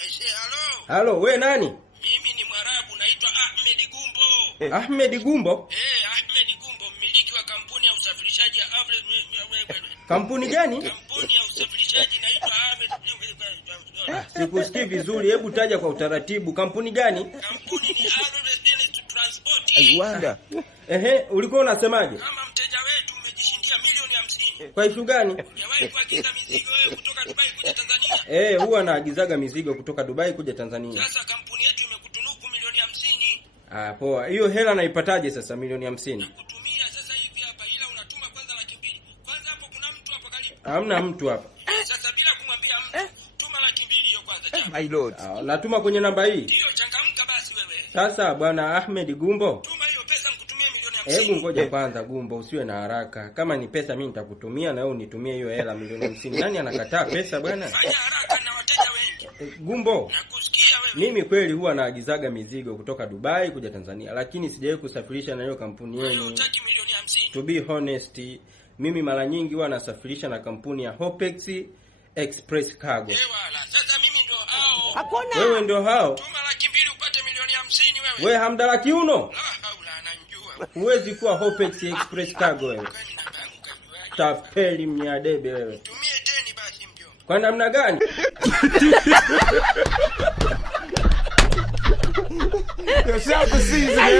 Aise, halo. Halo, we nani? Mimi ni Mwarabu naitwa Ahmed Gumbo. Ahmed Gumbo? Ahmed Gumbo, mmiliki wa kampuni ya usafirishaji ya Average. Kampuni gani? Kampuni ya usafirishaji inaitwa Ahmed. Sikusikii vizuri, hebu taja kwa utaratibu. Kampuni gani? Kampuni ni Average Transport. Aiwanda. Ulikuwa unasemaje? Kama mteja wetu mmejishindia milioni 50. Kwa issue gani? Hujawahi kuagiza mizigo wewe kutoka Dubai kuja Tanzania? Huwa naagizaga mizigo kutoka Dubai kuja Tanzania. Sasa kampuni yetu imekutunuku milioni 50. Poa. Hiyo hela naipataje sasa milioni 50? Kutumia sasa hivi hapa, ila unatuma kwanza 200,000. Kwanza hapo kuna mtu hapa karibu. Hamna mtu hapa. Sasa bila kumwambia mtu, tuma 200,000 hiyo kwanza chama. My lord. Natuma kwenye namba hii. Ndio, changamka basi wewe. Sasa bwana Ahmed Gumbo, Tuma hiyo pesa nikutumie milioni 50. hebu ngoja kwanza Gumbo, usiwe na haraka. Kama ni pesa mimi nitakutumia na wewe unitumie hiyo hela milioni 50. Nani anakataa pesa bwana? Fanya haraka na wateja wengi. Gumbo, Nakusikia wewe. mimi kweli huwa naagizaga mizigo kutoka Dubai kuja Tanzania, lakini sijawahi kusafirisha na hiyo kampuni yenu. Unataka milioni 50. To be honest, mimi mara nyingi huwa nasafirisha na kampuni ya Hopex Express Cargo. Wala, sasa mimi ndo hao. Wewe ndio hao? Tuma 200,000 upate milioni 50 wewe. Wewe hamdala kiuno? La haula, ananijua. Huwezi kuwa Hopex Express Cargo wewe. Tapeli mnyadebe wewe. Tumie 10 basi mjomba. Kwa namna gani? Yo, shout out to Caesar, man.